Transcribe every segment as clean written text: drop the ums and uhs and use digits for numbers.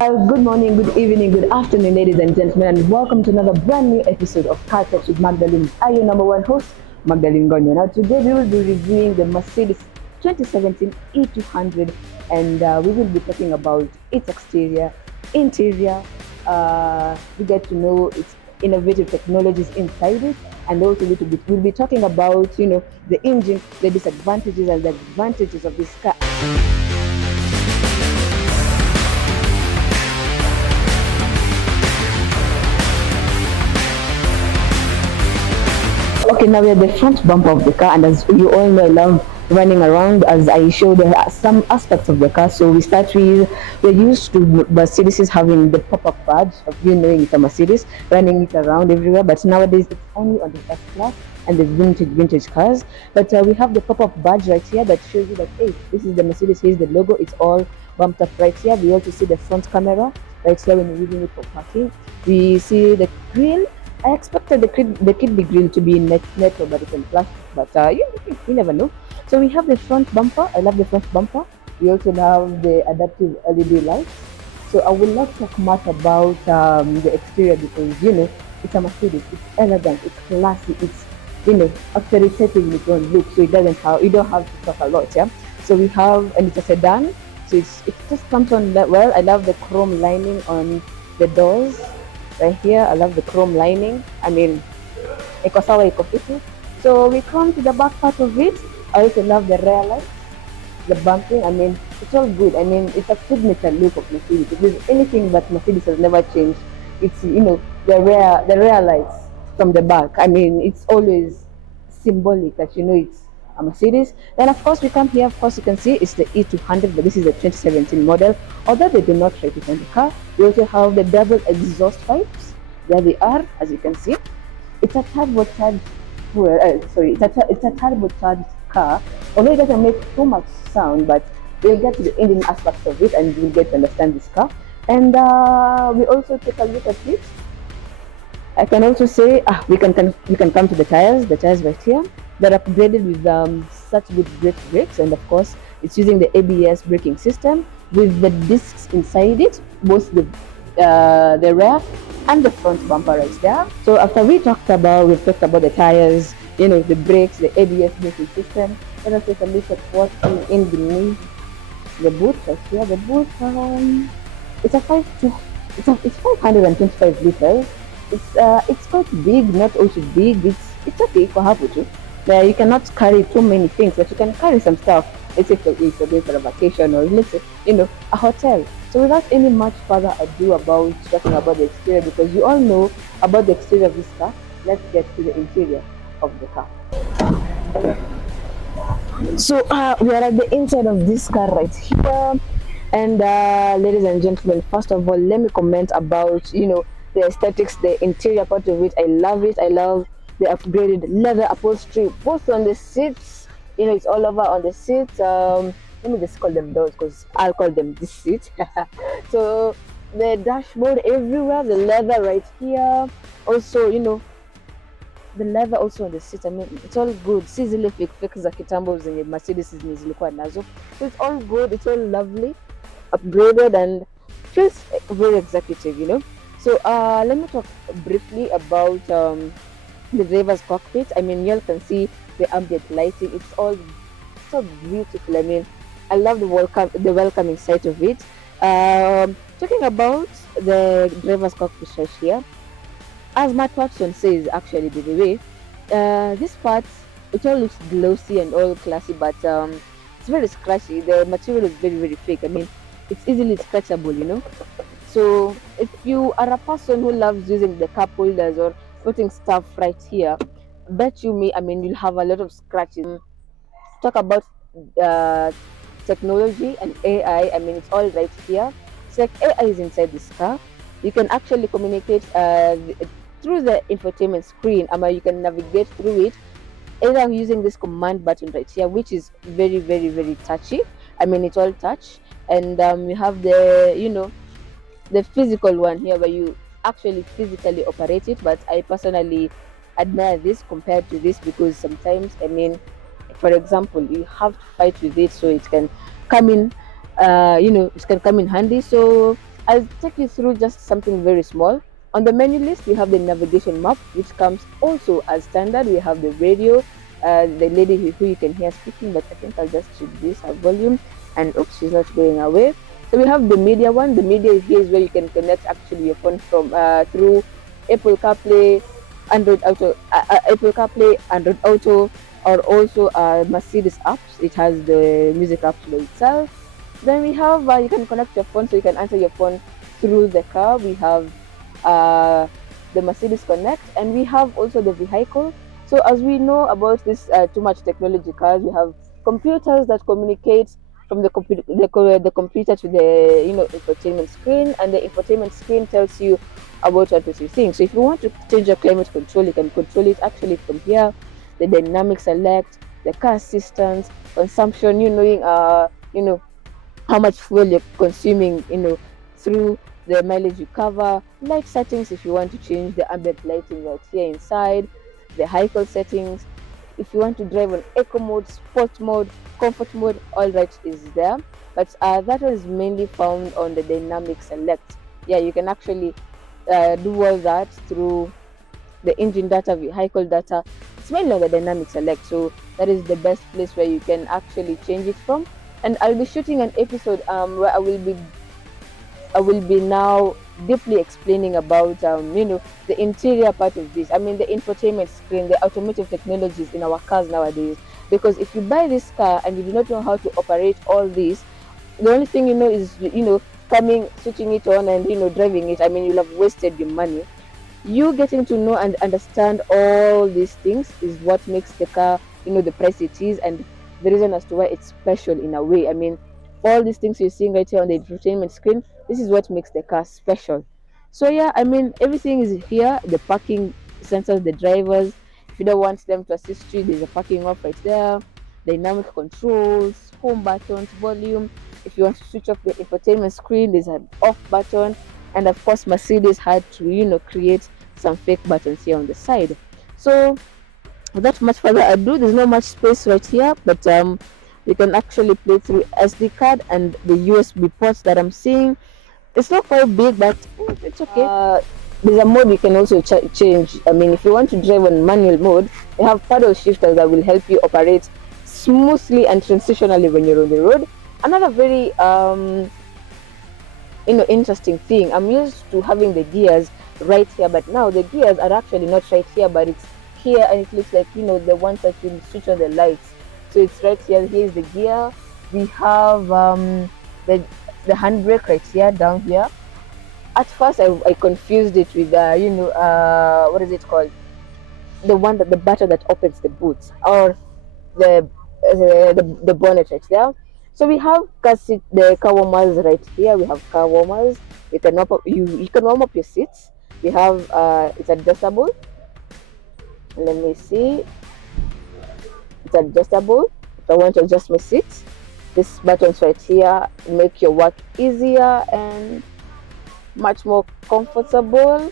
Good morning, good evening, good afternoon, ladies and gentlemen, and welcome to another brand new episode of Car Talks with Magdalene. I am your number one host, Magdalene Gonyo. Now, today we will be reviewing the Mercedes 2017 E-200, and we will be talking about its exterior, interior. We get to know its innovative technologies inside it, and also we'll be talking about, the engine, the disadvantages and the advantages of this car. Okay, now we're at the front bumper of the car, and as you all know, I love running around as I show some aspects of the car. So we start with, we're used to Mercedes having the pop-up badge of you knowing it's a Mercedes, running it around everywhere, but nowadays it's only on the S class and the vintage cars. But we have the pop-up badge right here that shows you that, hey, this is the Mercedes, here's the logo, it's all bumped up right here. We also see the front camera right here when you're using it for parking. We see the grille. I expected the kidney grill to be in metal, but it's in plastic. But you never know. So we have the front bumper. I love the front bumper. We also have the adaptive LED lights. So I will not talk much about the exterior because it's a Mercedes. It's elegant. It's classy. It's authoritative in its own look. So you don't have to talk a lot. Yeah. So we have, and it's a sedan. So it just comes on that well. I love the chrome lining on the doors. Right here, I love the chrome lining. I mean, iko sawa, iko fiti. So we come to the back part of it. I also love the rear lights, the bumping. I mean, it's all good. I mean, it's a signature look of Mercedes. If there's anything that Mercedes has never changed, it's the rear lights from the back. I mean, it's always symbolic that it's a Mercedes. Then of course we come here. Of course you can see it's the E-200, but this is the 2017 model. Although they do not write it on the car, we also have the double exhaust pipes. There they are, as you can see. It's a turbocharged it's a turbocharged car. Although it doesn't make too much sound, but we'll get to the engine aspects of it and we'll get to understand this car. And we also take a look at it. I can also say we can come to the tires. The tires right here. They're upgraded with such good brakes, and of course it's using the ABS braking system with the discs inside it, both the rear and the front bumper right there. So after we've talked about the tires, the brakes, the ABS braking system. Let us take a look at what's in beneath the boot right here. The boot, it's 525 liters. It's quite big, not also big. It's okay for half to. You cannot carry too many things, but you can carry some stuff. Let's say if you're going for a vacation or let's say a hotel. So without any much further ado about talking about the exterior, because you all know about the exterior of this car, let's get to the interior of the car. So we are at the inside of this car right here, and ladies and gentlemen, first of all, let me comment about the aesthetics, the interior part of it. I love it. I love the upgraded leather upholstery, both on the seats. It's all over on the seats. Let me just call them doors because I'll call them this seat. So the dashboard everywhere, the leather right here. Also, the leather also on the seat. I mean, it's all good. Si zile fake za kitambo zenye Mercedes zilikuwa nazo. So it's all good. It's all lovely, upgraded, and feels very executive. So let me talk briefly about the driver's cockpit. I mean, you all can see the ambient lighting. It's all so beautiful. I mean, I love the welcoming side of it. Talking about the driver's cockpit right here, as Matt Watson says, actually, by the way, this part, it all looks glossy and all classy, but it's very scratchy. The material is very, very fake. I mean, it's easily scratchable. So if you are a person who loves using the cup holders or putting stuff right here, you'll have a lot of scratches. Talk about technology and AI. I mean, it's all right here. It's like AI is inside this car. You can actually communicate through the infotainment screen. You can navigate through it either using this command button right here, which is very, very, very touchy. I mean, it's all touch, and we have the physical one here where you actually physically operate it. But I personally admire this compared to this because sometimes, I mean, for example, you have to fight with it so it can come in, it can come in handy. So I'll take you through just something very small. On the menu list, we have the navigation map, which comes also as standard. We have the radio, the lady who you can hear speaking, but I think I'll just reduce her volume. And oops, she's not going away. So we have the media one. The media here is where you can connect actually your phone from through Apple CarPlay, Android Auto, Apple CarPlay, Android Auto, or also Mercedes apps. It has the music app by itself. Then we have you can connect your phone, so you can answer your phone through the car. We have the Mercedes Connect, and we have also the vehicle. So as we know about this too much technology cars, we have computers that communicate from the computer to the infotainment screen, and the infotainment screen tells you about what to things. So if you want to change your climate control, you can control it actually from here. The dynamic select, the car assistance, consumption, how much fuel you're consuming, through the mileage you cover, light settings if you want to change the ambient lighting right here inside, the vehicle settings. If you want to drive on eco mode, sport mode, comfort mode, all right is there. But that one is mainly found on the dynamic select. Yeah, you can actually do all that through the engine data, vehicle data. It's mainly on the dynamic select, so that is the best place where you can actually change it from. And I'll be shooting an episode where I will be now deeply explaining about the interior part of this. I mean the infotainment screen, the automotive technologies in our cars nowadays. Because if you buy this car and you do not know how to operate all this, the only thing you know is coming, switching it on, and driving it. I mean, you'll have wasted your money. You getting to know and understand all these things is what makes the car the price it is, and the reason as to why it's special in a way. I mean, all these things you're seeing right here on the entertainment screen, this is what makes the car special. So yeah, I mean, everything is here. The parking sensors, the drivers, if you don't want them to assist you, there's a parking off right there. Dynamic controls, home buttons, volume. If you want to switch off the infotainment screen, there's an off button. And of course, Mercedes had to create some fake buttons here on the side. So without much further ado, there's not much space right here, but you can actually play through SD card and the USB ports that I'm seeing. It's not quite big, but it's okay. There's a mode you can also change. I mean, if you want to drive on manual mode, you have paddle shifters that will help you operate smoothly and transitionally when you're on the road. Another very interesting thing, I'm used to having the gears right here, but now the gears are actually not right here, but it's here, and it looks like the ones that you switch on the lights. So it's right here. Here's the gear. We have the handbrake right here, down here. At first I confused it with what is it called, the button that opens the boot, or the bonnet right there. So we have the car warmers right here. We have car warmers. You can warm up your seats. We have it's adjustable. Let me see. It's adjustable. If I want to adjust my seat, these buttons right here make your work easier and much more comfortable.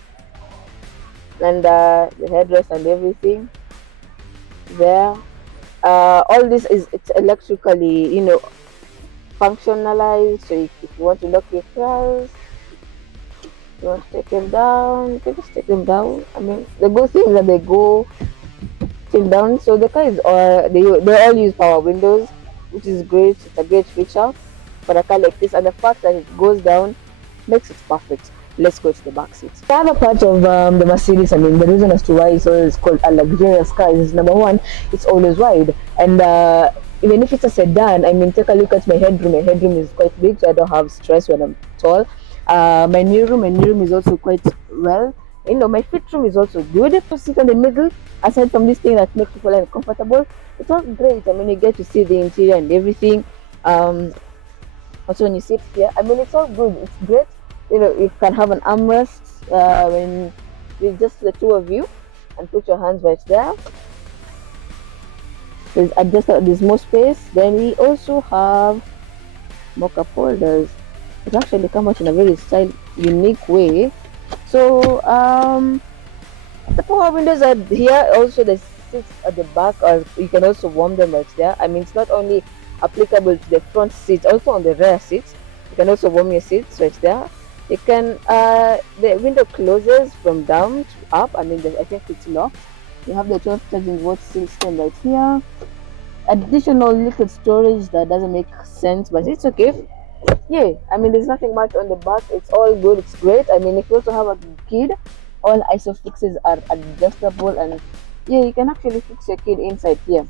And the headrest and everything there. All this it's electrically functionalized. So if you want to lock your cars, you want to take them down, you can just take them down. I mean, the good thing is that they go till down. So the car is they all use power windows, which is great. It's a great feature for a car like this, and the fact that it goes down makes it perfect. Let's go to the back seat. The other part of the Mercedes, I mean, the reason as to why it's always called a luxurious car is, number one, it's always wide. And even if it's a sedan, I mean, take a look at my headroom. My headroom is quite big, so I don't have stress when I'm tall. My knee room is also quite well. My feet room is also good. If you sit in the middle, aside from this thing that makes people uncomfortable, it's all great. I mean, you get to see the interior and everything. Also, when you sit here, I mean, it's all good. It's great. You can have an armrest when with just the two of you, and put your hands right there. There's more space. Then we also have more cup holders. It actually come out in a very unique way. So the power windows are here. Also the seats at the back, or you can also warm them right there. I mean, it's not only applicable to the front seats, also on the rear seats. You can also warm your seats right there. You can the window closes from down to up. I mean, I think it's locked. You have the 12 charging watt system right here. Additional liquid storage that doesn't make sense, but it's okay. Yeah, I mean, there's nothing much on the back. It's all good. It's great. I mean, if you also have a kid, all ISO fixes are adjustable, and yeah, you can actually fix your kid inside here.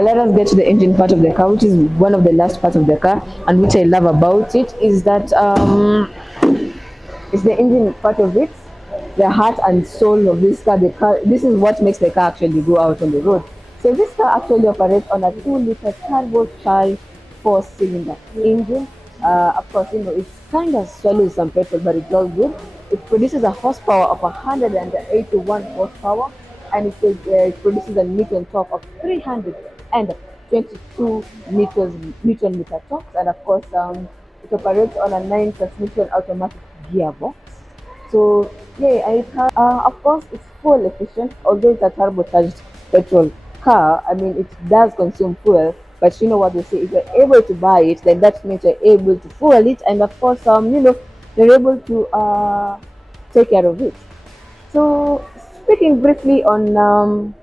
Let us get to the engine part of the car, which is one of the last parts of the car, and which I love about it is that it's the engine part of it, the heart and soul of this car. The car, this is what makes the car actually go out on the road. So this car actually operates on a 2-liter turbocharged four-cylinder engine. Of course, it kind of swallows some petrol, but it's all good. It produces a horsepower of 181 horsepower, and it produces a Newton torque of 322 Newton meter torque, and of course, it operates on a 9 transmission automatic gearbox. So yeah, of course it's fuel efficient, although it's a turbocharged petrol car. I mean, it does consume fuel, but you know what they say: if you're able to buy it, then that means you're able to fuel it, and of course, you're able to take care of it. So speaking briefly on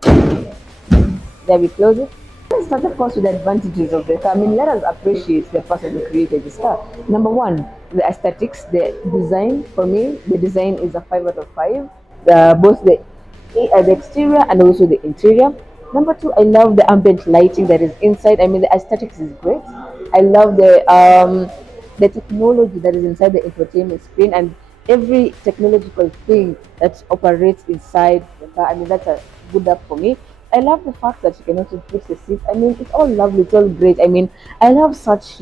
there we close it. Let's start, of course, with the advantages of the car. I mean, let us appreciate the person who created this car. Number one, the aesthetics, the design. For me, the design is a 5 out of 5. Both the exterior and also the interior. Number two, I love the ambient lighting that is inside. I mean, the aesthetics is great. I love the technology that is inside the infotainment screen and every technological thing that operates inside the car. I mean, that's a good up for me. I love the fact that you can also fix the seats. I mean, it's all lovely, it's all great. I mean, I love such,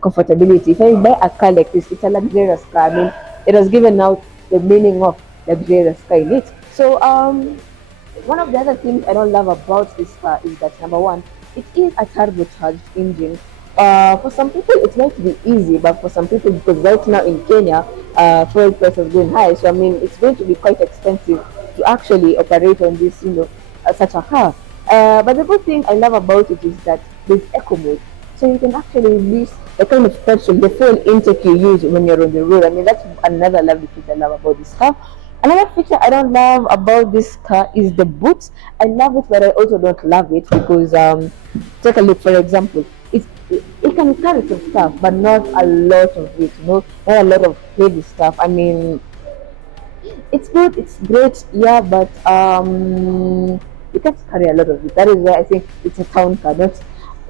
comfortability. If I buy a car like this, it's a luxurious car. I mean, it has given out the meaning of luxurious car in it. So, one of the other things I don't love about this car is that number one, it is a turbocharged engine. For some people, it might be easy, but for some people, because right now in Kenya, fuel prices are going high, so I mean, it's going to be quite expensive to actually operate on this, such a car. But the good thing I love about it is that there's eco mode, so you can actually use the kind of petrol, the fuel intake you use when you're on the road. I mean, that's another lovely thing I love about this car. Another feature I don't love about this car is the boots. I love it, but I also don't love it because take a look. For example, it can carry some stuff, but not a lot of it. Not a lot of heavy stuff. I mean, it's good, it's great, yeah, but you can't carry a lot of it. That is why I think it's a town car, not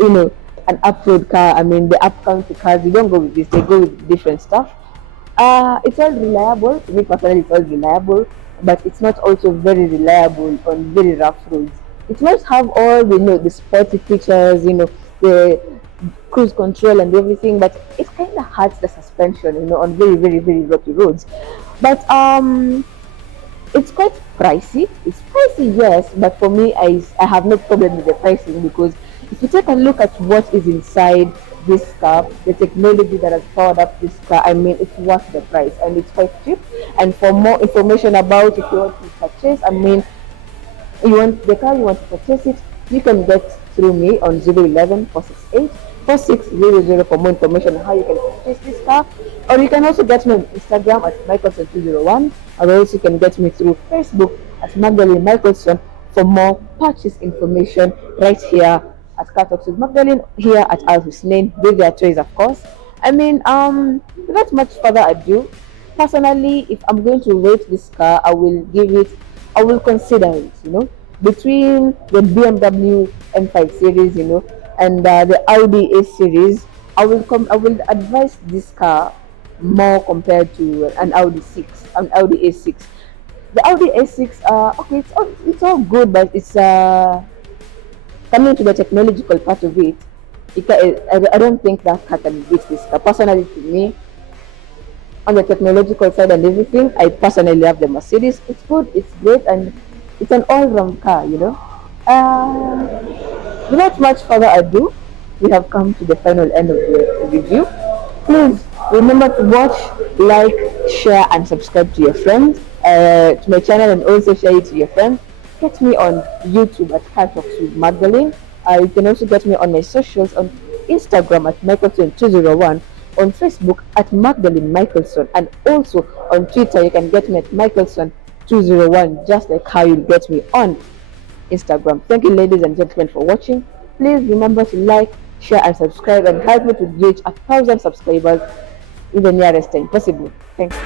you know an up-road car. I mean, the up-country cars, they don't go with this; they go with different stuff. It's all reliable. To me personally, it's all reliable, but it's not also very reliable on very rough roads. It might have all the sporty features, the cruise control and everything, but it kind of hurts the suspension, on very very very rocky roads. But it's quite pricey. It's pricey, yes, but for me, I have no problem with the pricing because if you take a look at what is inside this car, the technology that has powered up this car, I mean, it's worth the price and it's quite cheap. And for more information about if you want to purchase, I mean, you want the car, you want to purchase it, you can get through me on 011 468 4600 for more information on how you can purchase this car. Or you can also get me on Instagram at Michaelson201, or else you can get me through Facebook at Magdalene Michelson for more purchase information right here at Car Talks with Magdalene, here at Al Hussein, with their toys, of course. I mean, without much further ado, personally, if I'm going to rate this car, I will consider it, between the BMW M5 series, and the Audi A series. I will advise this car more compared to an Audi A6. The Audi A6, okay, it's all good, but it's coming to the technological part of it. I don't think that car can beat this car. Personally, to me, on the technological side and everything, I personally love the Mercedes. It's good, it's great, and it's an all-round car. Without much further ado, we have come to the final end of the review. Please remember to watch, like, share, and subscribe to your friends, to my channel, and also share it to your friends. Get me on YouTube at Car Talks with Magdalene. You can also get me on my socials on Instagram at Michaelson201, on Facebook at Magdalene Michelson, and also on Twitter you can get me at Michelson201, just like how you get me on Instagram. Thank you, ladies and gentlemen, for watching. Please remember to like, share, and subscribe, and help me to reach 1,000 subscribers in the nearest time possible. Thanks.